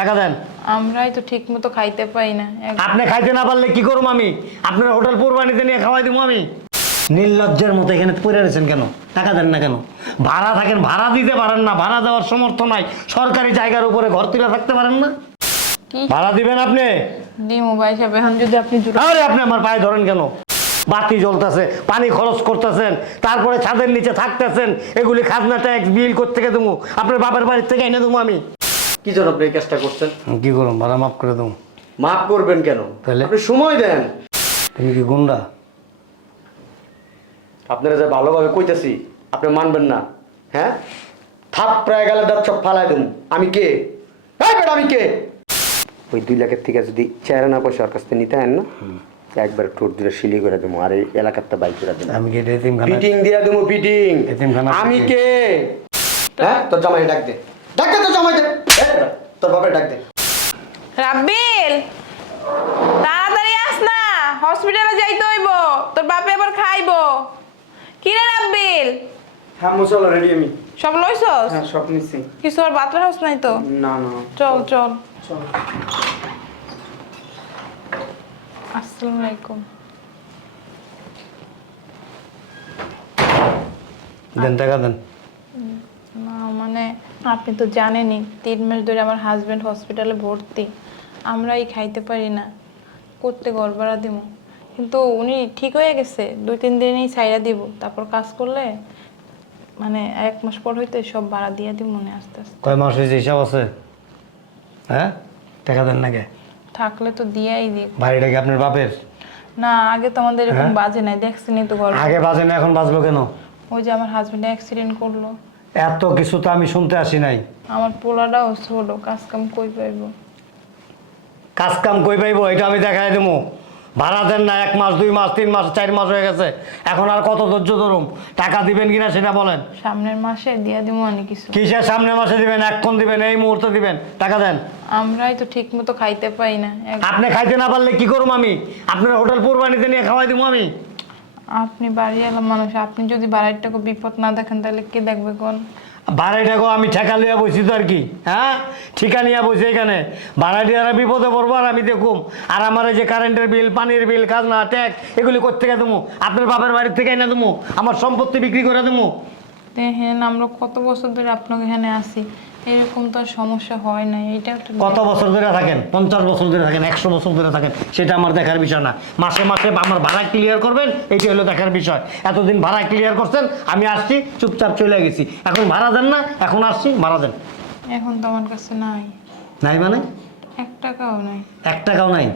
টাকা দেন। আমরাই তো ঠিক মতো খাইতে পাই না। এক- আপনি খাইতে না পারলে কি করব আমি? আপনার হোটেল কোরবানিতে নিয়ে খাওয়াই দিব আমি। নির্লজ্জের মতো এখানে পড়ে রয়েছেন কেন? টাকা দেন না কেন? ভাড়া থাকেন ভাড়া দিতে পারেন না। ভাড়া দেওয়ার সমর্থ নাই। সরকারি জায়গার উপরে ঘর তুলে থাকতে পারেন না? কি? ভাড়া দিবেন আপনি? দি মোবাইল সাহেব এখন যদি আপনি জুড়ে আরে আপনি আমার পায়ে ধরেন কেন? বাতি জ্বলতেছে পানি খরচ করতেছেন তারপরে ছাদের নিচে থাকতেছেন এগুলি খাজনা ট্যাক্স বিল করতে দেবো আপনার বাপের বাড়ির থেকে এনে দেবো আমি। কি জন্য আপনি এই কাজটা করছেন? কি করুন ভাড়া মাফ করে দেবো। মাফ করবেন কেন? তাহলে? আপনি সময় দেন। তুমি কি গুন্ডা? আপনারা যে ভালোভাবে কইতেছি আপনি মানবেন না। হ্যাঁ? থাপ প্রায় গেলে দাঁত সব ফালাই দেবো। আমি কে? হ্যাঁ বেটা আমি কে? ওই দুই লাখের থেকে যদি চেহারা না পয়সা ওর কাছ থেকে নিতে আন না একবার ঠোঁট দিয়ে শিলি করে দেবো আর এই এলাকারটা বাইক করে দেবো। আমি কি ফিটিং দিয়ে দেবো এতিমখানা আমি কে? হ্যাঁ? তোর জামাই ডাক দে। ডাক দে জামাই দে তোর বাপের ডাক দে। রাব্বিল তাড়াতাড়ি আস না হসপিটালে যাইতে হইব তোর বাপে আবার খাইবো। কি রে রাব্বিল? হ্যাঁ মুসল রেডি আমি। সব লইছস? হ্যাঁ সব নিচ্ছি কিছু আর বাতরা হাউস নাই তো? না না। চল চল। চল। আসসালামু আলাইকুম। দেন টাকা দেন। না মানে আপনি তো জানেনই তিন মাস ধরে আমার হাজবেন্ড হসপিটালে ভর্তি। আমরাই খাইতে পারি না। করতে ভাড়া দিব। কিন্তু উনি ঠিক হয়ে গেছে দুই তিন দিনই ছাইরা দিব। তারপর কাজ করলে মানে এক মাস পর হইতে সব ভাড়া দিয়ে দিব মনে আস্তে আস্তে। কয় মাস হয়েছে হিসাব আছে? হ্যাঁ? টাকা দেন না কে থাকলে তো দিয়াই দিই বাড়িটা কি আপনার বাপের? না আগে তো আমাদের এরকম হ্যাঁ? বাজে নাই দেখছেনই তো ঘর আগে বাজে না এখন বাজলো কেন? ওই যে আমার হাজবেন্ড অ্যাক্সিডেন্ট করল। এত কিছু তো আমি শুনতে আসি নাই। আমার পোলাটাও ছোট কাজ কাম কই পাইবো? কাজ কাম কই পাইবো এটা আমি দেখাই দেবো ভাড়া দেন না এক মাস দুই মাস তিন মাস চার মাস হয়ে গেছে। এখন আর কত ধৈর্য ধরুম? টাকা দিবেন কিনা সেটা বলেন। সামনের মাসে দিয়া দিব অনেক কিছু। কিসের সামনে মাসে দিবেন? এক্ষণ দিবেন এই মুহূর্তে দিবেন। টাকা দেন। আমরাই তো ঠিক মতো খাইতে পাই না। আপনি খাইতে না পারলে কি করুম আমি? আপনার হোটেল কোরবানিতে নিয়ে খাওয়াই দিব আমি। আপনি বাড়ি এলাম মানুষ আপনি যদি বাড়ির টাকা বিপদ না দেখেন তাহলে কে দেখবে কোন? ভাড়াইটাকে আমি ঠেকা লিয়া বসি তো আর কি হ্যাঁ? ঠিকা নিয়ে বসি এখানে। ভাড়াটিয়ারা বিপদে পড়ব আর আমি দেখুম আর আমার এই যে কারেন্টের বিল পানির বিল খাজনা ট্যাক্স এগুলি কোথেকে দেবো? আপনার বাপের বাড়ির থেকে এনে দেবো? আমার সম্পত্তি বিক্রি করে দেবো? দেখেন আমরা কত বছর ধরে আপনাকে এখানে আসি এরকম তো সমস্যা হয় না এটা কত বছর ধরে থাকেন? পঞ্চাশ বছর ধরে থাকেন একশো বছর ধরে থাকেন? সেটা আমার দেখার বিষয় না। মাসে মাসে আমার ভাড়া ক্লিয়ার করবেন এইটা হলো দেখার বিষয়। এতদিন ভাড়া ক্লিয়ার করছেন আমি আসছি চুপচাপ চলে গেছি। এখন ভাড়া দেন না এখন আসছি ভাড়া দেন। এখন তো আমার কাছে নাই। নাই মানে? এক টাকাও নাই। এক টাকাও নাই?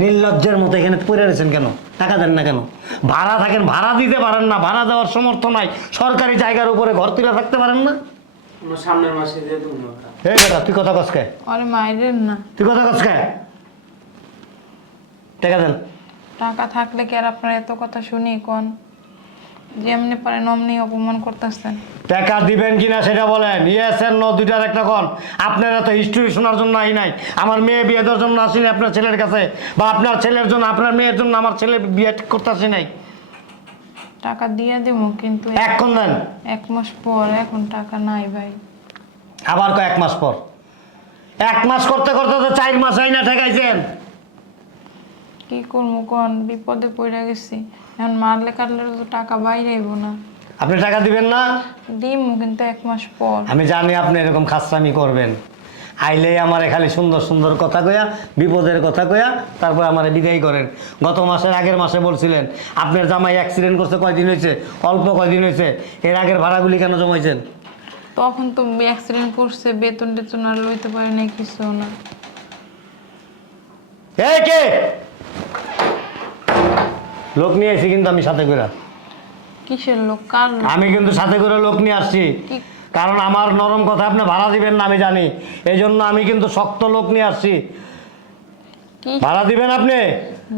নির্লজ্জের মতো এখানে পড়ে রয়েছেন কেন? টাকা দেন না কেন? ভাড়া থাকেন ভাড়া দিতে পারেন না ভাড়া দেওয়ার সমর্থ নাই। সরকারি জায়গার উপরে ঘর তুলে থাকতে পারেন না? আমরা সামনের মাসে দিয়ে দেবো এই বেটা তুই কথা কসকে আরে মায়ের না। তুই কথা কসকে টাকা দেন। টাকা থাকলে কি আর আপনার এত কথা শুনি কোন? যেমনি পারেন অমনি অপমান করতেছেন। টাকা দিবেন কিনা সেটা বলেন। ইয়েস এর নো দুইটার একটা কোন? আপনারা তো হিস্ট্রি শোনার জন্য আই নাই। আমার মেয়ে বিয়ে দেওয়ার জন্য আসিনি আপনার ছেলের কাছে। বা আপনার ছেলের জন্য আপনার মেয়ের জন্য আমার ছেলে বিয়ে ঠিক করতে আসি নাই। টাকা দিয়ে দিব কিন্তু এক্ষণ দেন? এক মাস পর এখন টাকা নাই ভাই। আবার কয় এক মাস পর? এক মাস করতে করতে তো চার মাস আইনা ঠেকাইছেন। কি করব কোন? বিপদে পড়ে গেছি। এখন মারলে কাটলে তো টাকা বাইরে আইব না। আপনি টাকা দিবেন না? দিমু কিন্তু এক মাস পর। আমি জানি আপনি এরকম খাসরামি করবেন। আইলে আমার খালি সুন্দর সুন্দর কথা কয়া বিপদের কথা কয়া তারপর আমার বিদায় করেন। গত মাসের আগের মাসে বলছিলেন আপনার জামাই অ্যাক্সিডেন্ট করছে কয়দিন হয়েছে অল্প কয়দিন হয়েছে এর আগের ভাড়াগুলি কেন জমাইছেন? তখন তো অ্যাক্সিডেন্ট করছে বেতন টেতন আর লইতে পারে না কিছু না। কে? লোক নিয়ে এসেছি কিন্তু আমি সাথে করে কিসের লোক? কার আমি কিন্তু সাথে করে লোক নিয়ে আসছি। কারণ আমার নরম কথা আপনি ভাড়া দিবেন না আমি জানি। এই জন্য আমি কিন্তু শক্ত লোক নিয়ে আসছি। কি? ভাড়া দিবেন আপনি?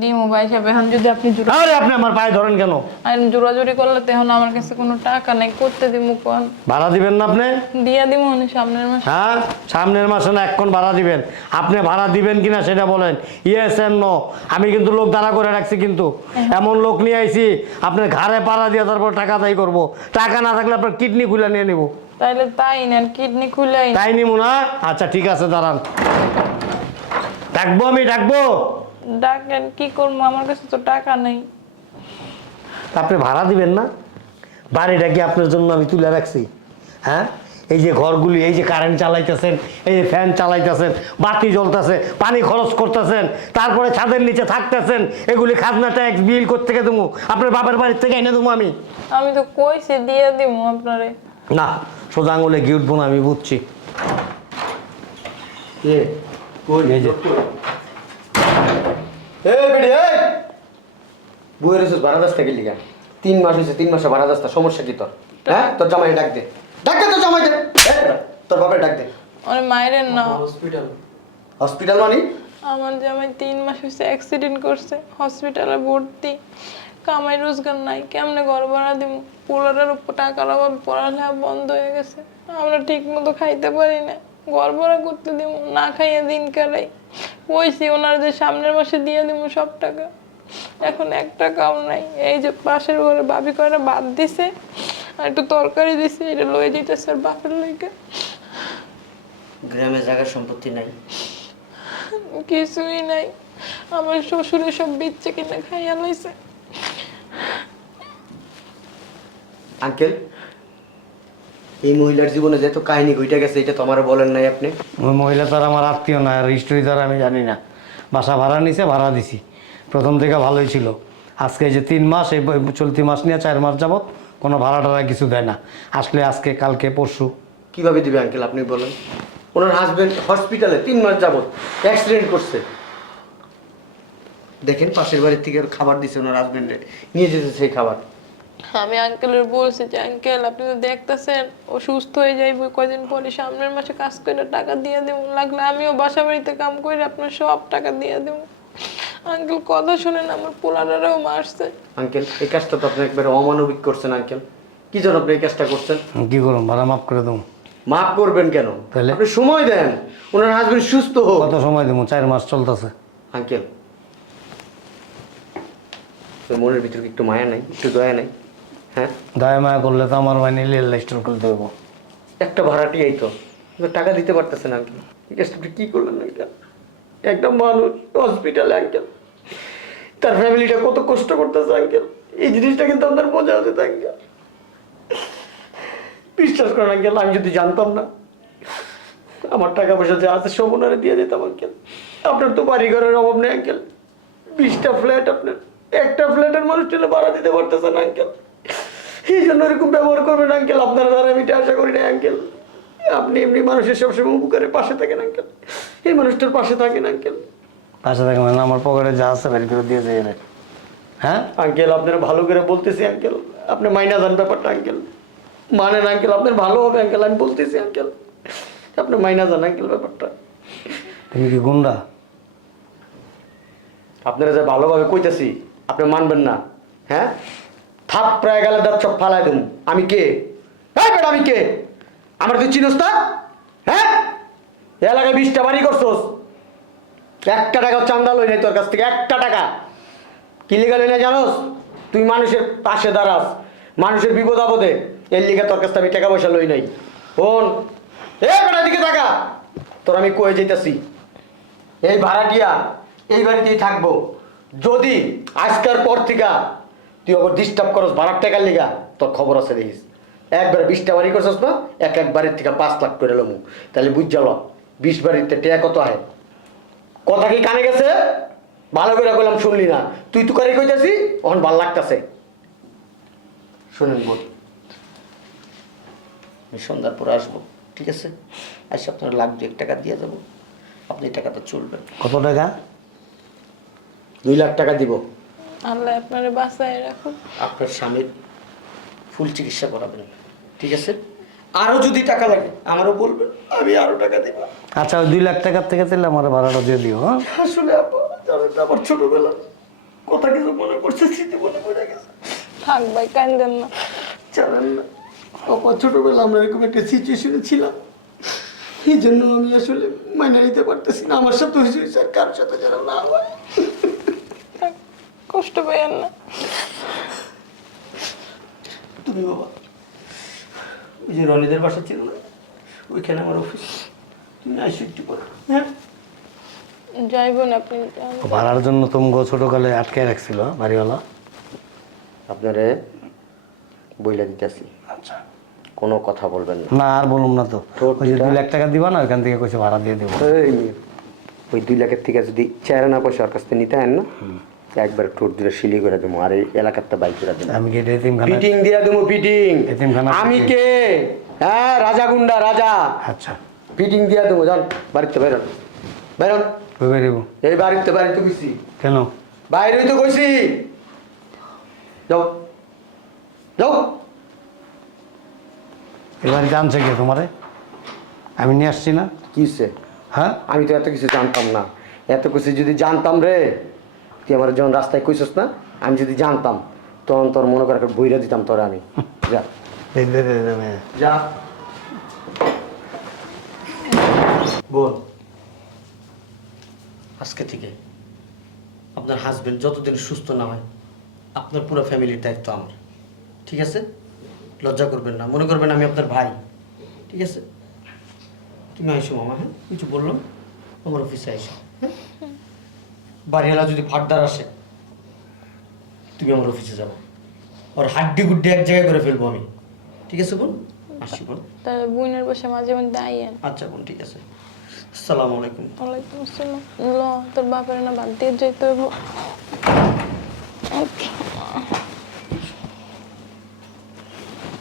দিমু ভাই সাহেব এখন যদি আপনি জোড়া আরে আপনি আমার পায়ে ধরেন কেন? আর জোড়াজোড়ি করলে তো এখন আমার কাছে কোনো টাকা নাই করতে দিমু কোন? ভাড়া দিবেন না আপনি? দিয়া দিমু উনি সামনের মাসে। হ্যাঁ সামনের মাসে না এক্ষণ ভাড়া দিবেন। আপনি ভাড়া দিবেন কিনা সেটা বলেন। ইয়েস এন্ড নো আমি কিন্তু লোক দাঁড়া করে রাখছি কিন্তু। এমন লোক নিয়ে আইছি আপনার ঘাড়ে পাড়া দিয়ে তারপর টাকা দায়ী করব। টাকা না থাকলে আপনার কিডনি খুলে নিয়ে নিব। তাইলে তাই নেন কিডনি খুলাই তাই নিমু না? আচ্ছা ঠিক আছে দাঁড়ান। ডাকবো আমি ডাকবো। ডাকেন কি করব? আমার কাছে তো টাকা নেই। আপনি ভাড়া দিবেন না? বাড়িটা কি আপনার জন্য আমি তুলে রাখছি? হ্যাঁ? এই যে ঘরগুলি এই যে কারেন্ট চালাইতেছেন এই যে ফ্যান চালাইতেছেন বাতি জ্বলতেছে পানি খরচ করতেছেন তারপরে ছাদের নিচে থাকতেছেন এগুলি খাজনা ট্যাক্স বিল করতে দেবো আপনার বাবার বাড়ির থেকে এনে দেবো আমি। আমি তো কইছি দিয়ে দিব আপনারে। না সোজা আঙুলে গিয়ে উঠবো না আমি বুঝছি। বুয়ের এসে ভাড়া দাস থেকে তিন মাস হয়েছে তিন মাসে ভাড়া দাস্তা সমস্যা কি তোর? হ্যাঁ? তোর জামাই ডাক দে। ডাক দে তোর জামাই দে তোর বাপের ডাক দে। ওরে মায়ের না। হসপিটাল হসপিটাল মানি? আমার জামাই তিন মাস হয়েছে অ্যাক্সিডেন্ট করছে। হসপিটালে ভর্তি। কামাই রোজগার নাই কেমনে ঘর ভাড়া দিব পোলারের উপর টাকার অভাব পড়ালেখা বন্ধ হয়ে গেছে। আমরা ঠিক মতো খাইতে পারি না। ভাড়া করতে দিব না খাইয়ে দিন কালাই কইছি ওনার যে সামনের মাসে দিয়ে দিব সব টাকা। এখন এক টাকাও নাই। এই যে পাশের ঘরে বাবি করে বাদ দিছে আর একটু তরকারি দিছে এটা লয়ে দিতেছে আর বাপের লইকে। গ্রামে জায়গা সম্পত্তি নাই। কিছুই নাই। আমার শ্বশুরে সব বিচ্ছে কিনা খাইয়া লইছে। আঙ্কেল এই মহিলার জীবনে যেহেতু কাহিনী ঘটে গেছে এটা তো আমার বলেন নাই আপনি। ওই মহিলা তার আমার আত্মীয় না আর হিস্টোরি তার আমি জানি না। বাসা ভাড়া নিছে ভাড়া দিছি। প্রথম থেকে ভালোই ছিল। আজকে যে তিন মাস এই চলতি মাস নিয়ে চার মাস যাবত কোনো ভাড়া টাড়া কিছু দেয় না। আসলে আজকে কালকে পরশু। কীভাবে দিবে আঙ্কেল আপনি বলেন। ওনার হাজবেন্ড হসপিটালে তিন মাস যাবত অ্যাক্সিডেন্ট করছে। দেখেন পাশের বাড়ির থেকে খাবার দিছে ওনার হাজবেন্ডে নিয়ে যেতে সেই খাবার। আমি আঙ্কেলের বলছি যে আঙ্কেল আপনি তো দেখতেছেন ও সুস্থ হয়ে যাইব কয়দিন পরে সামনের মাসে কাজ করে টাকা দিয়ে দেবো। লাগলে আমিও বাসা বাড়িতে কাম করে আপনার সব টাকা দিয়ে দেবো। আঙ্কেল কথা শুনেন আমার পোলারাও মারছে। আঙ্কেল এই কাজটা তো আপনি একবারে অমানবিক করছেন আঙ্কেল কি জন্য আপনি এই কাজটা করছেন? কি করুন ভাড়া মাফ করে দেবো। মাফ করবেন কেন? তাহলে? আপনি সময় দেন ওনার হাজবেন্ড সুস্থ হোক। কত সময় দেবো? চার মাস চলতেছে। আঙ্কেল মনের ভিতরে একটু মায়া নাই? একটু দয়া নাই? হ্যাঁ? দয়া মায়া করলে তো আমার মানে রিয়েল স্টোর খুলতে দেবো একটা ভাড়াটি এই তো। টাকা দিতে পারতেছেন আঙ্কেল। এই কাজটা আপনি কি করলেন আঙ্কেল একটা মানুষ হসপিটালে আঙ্কেল। তার ফ্যামিলিটা কত কষ্ট করতেছে আঙ্কেল। এই জিনিসটা কিন্তু আপনার মজা হতে আঙ্কেল। বিশ্বাস করেন আঙ্কেল আমি যদি জানতাম না আমার টাকা পয়সা যা আছে সব ওনারে দিয়ে দিতাম আঙ্কেল। আপনার তো বাড়ি ঘরের অভাব নেই আঙ্কেল। বিশটা ফ্ল্যাট আপনার। একটা ফ্ল্যাটের মানুষ টেনে ভাড়া দিতে পারতেছেন আঙ্কেল। এই জন্য এরকম ব্যবহার করবেন আঙ্কেল আপনার দ্বারা আমি এটা আশা করি না আঙ্কেল আপনি এমনি মানুষের সবসময় উপকারের পাশে থাকেন আঙ্কেল এই মানুষটার পাশে থাকেন আঙ্কেল পাশে থাকে মানে আমার পকেটে যা আছে বের করে দিয়ে যাই হ্যাঁ? আঙ্কেল আপনার ভালো করে বলতেছি আঙ্কেল আপনি মাইনা যান ব্যাপারটা আঙ্কেল মানেন আঙ্কেল আপনার ভালো হবে আঙ্কেল আমি বলতেছি আঙ্কেল আপনি মাইনা যান আঙ্কেল ব্যাপারটা। তুমি কি গুন্ডা? আপনারা যে ভালোভাবে কইতেছি আপনি মানবেন না। হ্যাঁ? থাপ প্রায় গেলে দাঁত সব ফালাই দেবো। আমি কে? হ্যাঁ বেটা, আমি কে? আমার তুই চিনস না? হ্যাঁ? এলাকায় বিশটা বাড়ি করছোস। একটা টাকা চান্দা লই নাই তোর কাছ থেকে, একটা টাকা। কি লিগা লই নাই জানোস? তুই মানুষের পাশে দাঁড়াস, মানুষের বিপদ আপদে। এর লিগে তোর কাছ থেকে আমি টাকা পয়সা লই নাই। ফোন এ বেটা দিকে টাকা তোর আমি কয়ে যেতেছি এই ভাড়াটিয়া এই বাড়িতেই থাকব। যদি আজকের পর থেকে তুই আবার ডিস্টার্ব করস ভাড়ার টাকার লিগা তোর খবর আছে দেখিস। একবার বিশটা বাড়ি করছস না এক এক বাড়ির থেকে পাঁচ লাখ করে লমু। তাহলে বুঝ যাল বিশ বাড়িতে টেয়া কত হয়? কথা কি কানে গেছে? ভালো করে বললাম শুনলি না। তুই তো করে কইতাছি তখন ভালো লাগতাছে। শুনেন বোন আমি সন্ধ্যার পরে আসব ঠিক আছে? আজকে আপনার লাখ দু এক টাকা দিয়ে যাব। আপনি টাকাটা চলবেন। কত টাকা? দুই লাখ টাকা দিব। আল্লাহ আপনারে বাসায় রাখুন আপনার স্বামীর ফুল চিকিৎসা করাবেন। ঠিক আছে? আরও যদি টাকা লাগে আমারও বলবেন আমি আরও টাকা দিব। আচ্ছা দুই লাখ টাকার থেকে তাহলে আমার ভাড়াটা দিয়ে দিও হ্যাঁ? আসলে আপা জানেন না, আমার ছোটবেলা কথা কিছু মনে করছে স্মৃতি মনে পড়ে গেছে। থাক ভাই কান্দেন না। জানেন না আপা ছোটবেলা আমরা এরকম একটা সিচুয়েশনে ছিলাম। এই জন্য আমি আসলে মাইনে নিতে পারতেছি না আমার সাথে হয়েছে স্যার কারোর সাথে যেন না হয়। কষ্ট পাইয়েন না। তুমি বাবা ওই যে রনিদের বাসা ছিল না ওইখানে আমার অফিস তুমি আসো একটু পরে হ্যাঁ? যাইবেন আপনি ভাড়ার জন্য তুমি ছোটকালে আটকে রাখছিল বাড়িওয়ালা। আপনারে বইলা দিতেছি। আচ্ছা। কোনো কথা বলবেন না। না আর বলুন না তো। ওই যে দুই লাখ টাকা দিবা না ওইখান থেকে কইছে ভাড়া দিয়ে দেবো। ওই দুই লাখের থেকে যদি চেহারা না পয়সা ওর কাছ থেকে নিতে হয় না? একবার টোট দিলে শিলি করে দেবো আর এই এলাকারটা বাইক করে দেবো আমি কি এতিমখানা পিটিং দিয়া দেবো পিটিং এতিমখানা আমি কে? হ্যাঁ রাজা গুন্ডা রাজা। আচ্ছা। পিটিং দিয়া দেবো যান বাড়িতে বেরোন। বেরোন। বেরিব? এই বাড়িতে বাড়িতে গেছি কেন? বাইরে তো কইছি। যাও। যাও। এবার জানছে কে তোমারে? আমি নিয়ে আসছি না? কি হইছে? হ্যাঁ? আমি তো এত কিছু জানতাম না। এত কিছু যদি জানতাম রে তুই আমার যখন রাস্তায় কইছস না আমি যদি জানতাম তখন তোর মনে করে একটা বইরা দিতাম তোর আমি। যা। যা। বোন আজকে থেকে আপনার হাজবেন্ড যতদিন সুস্থ না হয় আপনার পুরো ফ্যামিলির দায়িত্ব আমার। ঠিক আছে? লজ্জা করবেন না। মনে করবেন আমি আপনার ভাই। ঠিক আছে? তুমি আইসো মামা হ্যাঁ? কিছু বললাম আমার অফিসে আইসো। হ্যাঁ? বাড়িওয়ালা যদি ফাটদার আসে তুমি আমার অফিসে যাব ওর হাড্ডি গুড্ডি এক জায়গায় করে ফেলব আমি। ঠিক আছে বোন? আসি বোন। তাহলে বুইনের বসে মাঝে মধ্যে আইয়েন আচ্ছা বোন ঠিক আছে। আসসালামু আলাইকুম। ওয়ালাইকুম আসসালাম। ল তোর বাপের না বাদ দিয়ে যাইতে হইব।